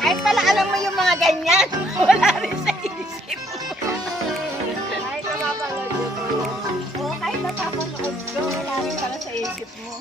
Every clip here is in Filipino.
Kahit pala alam mo yung mga ganyan, wala rin sa isip mo. Kahit napapanood ko. Oo, kahit napapanood ko, wala rin pala sa isip mo.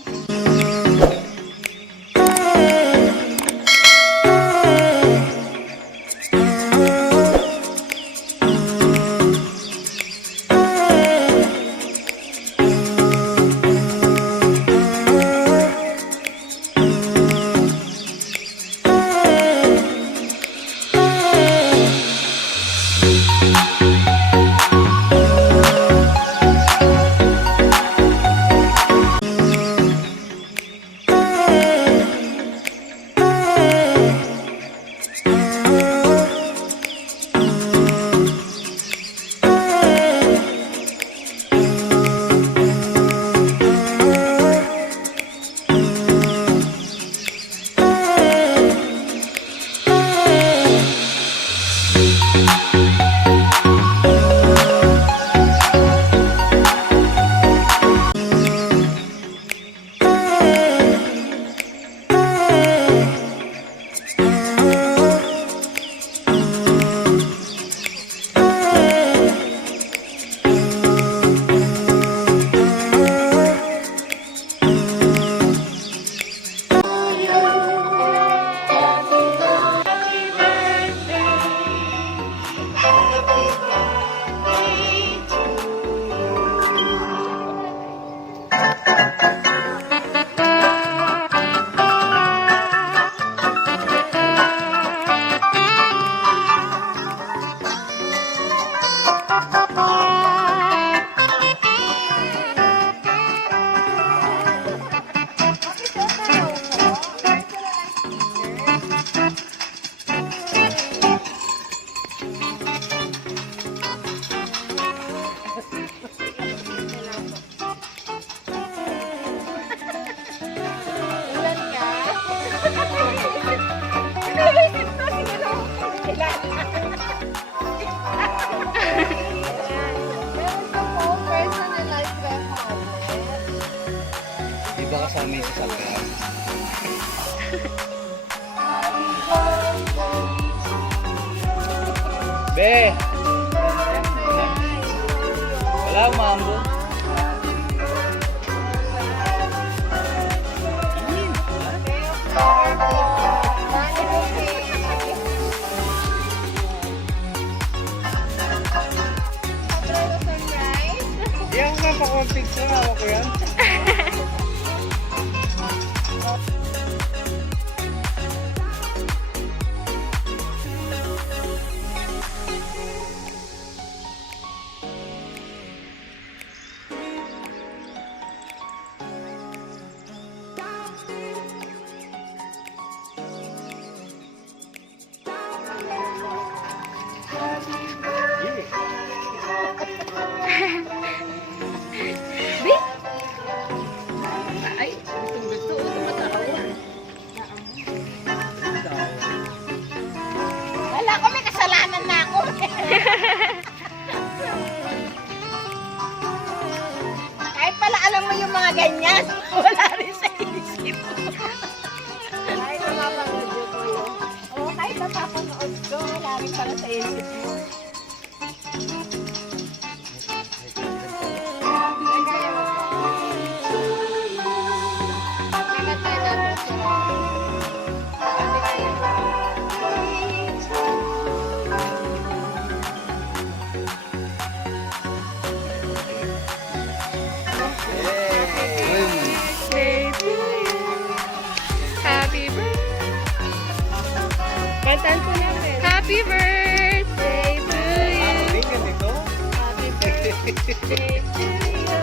Iba ka sa amin sa sakyan. Be! Wala, mambo. Di ako napakonfig sa ako ko yan. Kahit pala alam mo yung mga ganyan, wala rin sa isip mo. Kahit napapanood ko yun. Oo, kahit napapanood ko, wala rin pala sa isip mo. Happy birthday to you. Happy ito? Happy birthday to you.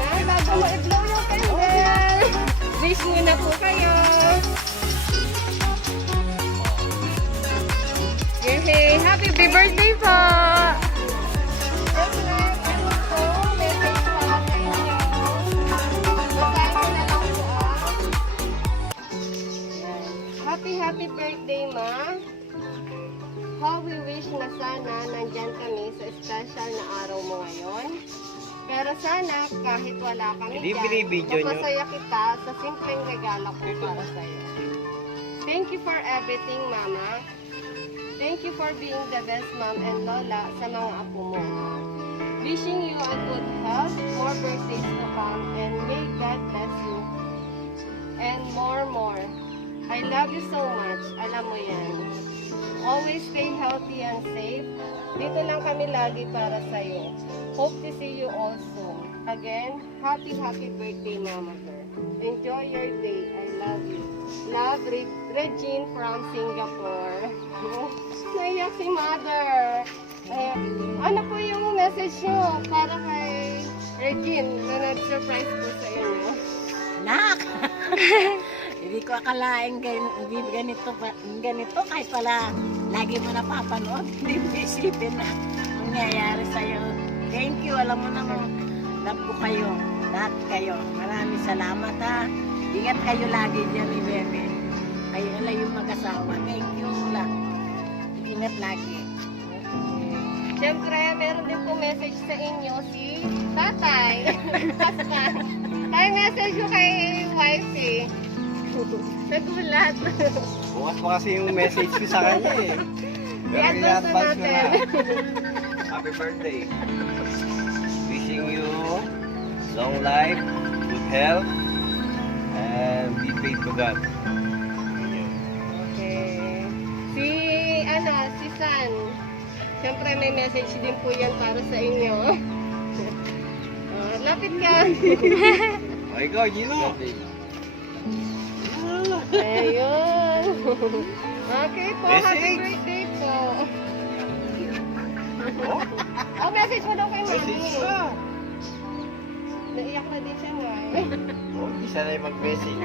Ay, bago mo i-blow yung candle. Wish muna po kayo. Yay! Happy birthday po! Happy birthday, Ma. How we wish na sana nandyan kami sa special na araw mo ngayon. Pero sana kahit wala kami Hindi dyan, binibidyo nyo. mapasaya kita sa simpleng regalo ko para sa'yo. Thank you for everything, Mama. Thank you for being the best mom and lola sa mga apo mo. Wishing you a good health, more birthdays to come, and may God bless you. And more. I love you so much. Alam mo yan. Always stay healthy and safe. Dito lang kami lagi para sa'yo. Hope to see you all soon. Again, happy birthday, Mama Bear. Enjoy your day. I love you. Love, Regine from Singapore. Naiyak si Mother. Ano po yung message nyo para kay Regine na nag-surprise po sa inyo? Anak! Hindi ko akalain ganito kahit pala lagi mo napapanood. Hindi mo isipin na mangyayari sa'yo. Thank you. Alam mo naman, love ko kayo. Lahat kayo. Maraming salamat ha. Ingat kayo lagi dyan ni Bebe. Kayo na yung mag-asawa. Thank you lang. Ingat lagi. Siyempre, meron din po message sa inyo si Tatay. Pascal. Ay, message ko kay wifey. Nagulat. Bukas pa kasi yung message ko sa kanya eh. I-advance na natin. Happy birthday. Wishing you long life, good health, and be faithful to God. Okay. Si San. Siyempre may message din po yan para sa inyo. Lapit ka. Okay go, Gino. Ayun. Okay po, happy Message. birthday po. Oh, Message mo daw kay Mami. message pa. Naiyak na din siya nga. Oh, isa na yung mag-message.